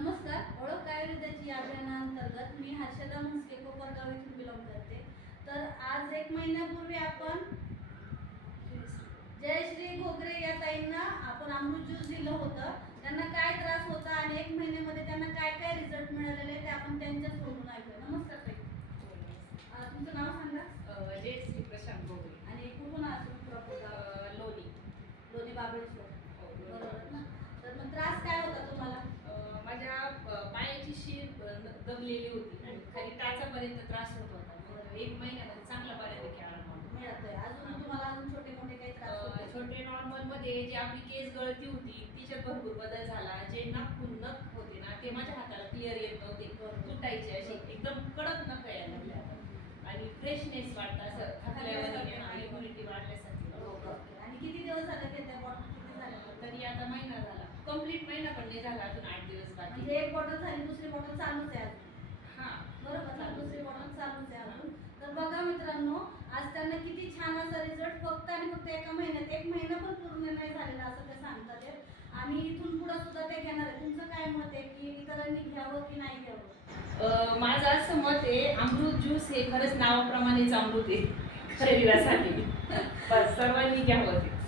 नमस्कार ओळख आयुर्वेदाची या अभियानांतर्गत मी हर्षदा म्हस्के कोपरगाव येथून बिलॉंग करते. तर आज एक महिन्यापूर्वी आपण जयश्री घोगरे या ताईंना आपण अमृत ज्यूस दिलं होतं. त्यांना काय त्रास होता आणि एक महिन्यामध्ये त्यांना काय काय रिझल्ट मिळालेले ते आपण त्यांच्याच तोंडून ऐकूया. नमस्कार ताई. तुमचं नाव सांगा? जय श्री प्रशांत गोगरे आणि कुठून लोणी. लोणी बाबळेश्वर हो. बरोबर ना? तर मग त्रास काय होता दबलेली होती. आणि खाली टाचापर्यंत त्रास होत होता. एक महिन्यामध्ये चांगला बऱ्यापैकी आराम होता. मिळतोय. अजून तुम्हाला अजून छोटे मोठे काही त्रास? छोटे नॉर्मलमध्ये जी आपली केस गळती होती तिच्यात भरपूर बदल झाला. जे नख नख होते ना ते माझ्या हाताला क्लिअर येत नव्हते. तुटायचे असे. एकदम कडक नख यायला लागले. आणि फ्रेशनेस वाटतं असं. थकल्यावर इम्युनिटी वाढल्यासारखी. आणि किती दिवस झाले ते त्या बॉटल किती झाल्या तरी आता महिना झाला. कंप्लीट महिना पण नाही झाला. अजून आठ दिवस बाकी. म्हणजे एक बॉटल झाली दुसरी बॉटल चालूच आहे अजून हा बरोबर ना दुसरी बॉटल चालूच आहे अजून तर बघा मित्रांनो आज त्यांना किती छान असा रिझल्ट फक्त आणि फक्त एका महिन्यात एक महिना पण पूर्ण नाही झालेला असं ते सांगतात. आणि इथून पुढे सुद्धा ते घेणार आहे. तुमचं काय मत आहे की इतरांनी घ्यावं की नाही घ्यावं? अं, माझं असं मत आहे अमृत ज्यूस हे खरंच नावाप्रमाणेच अमृत आहे. शरीरासाठी बस सर्वांनी घ्यावं ते.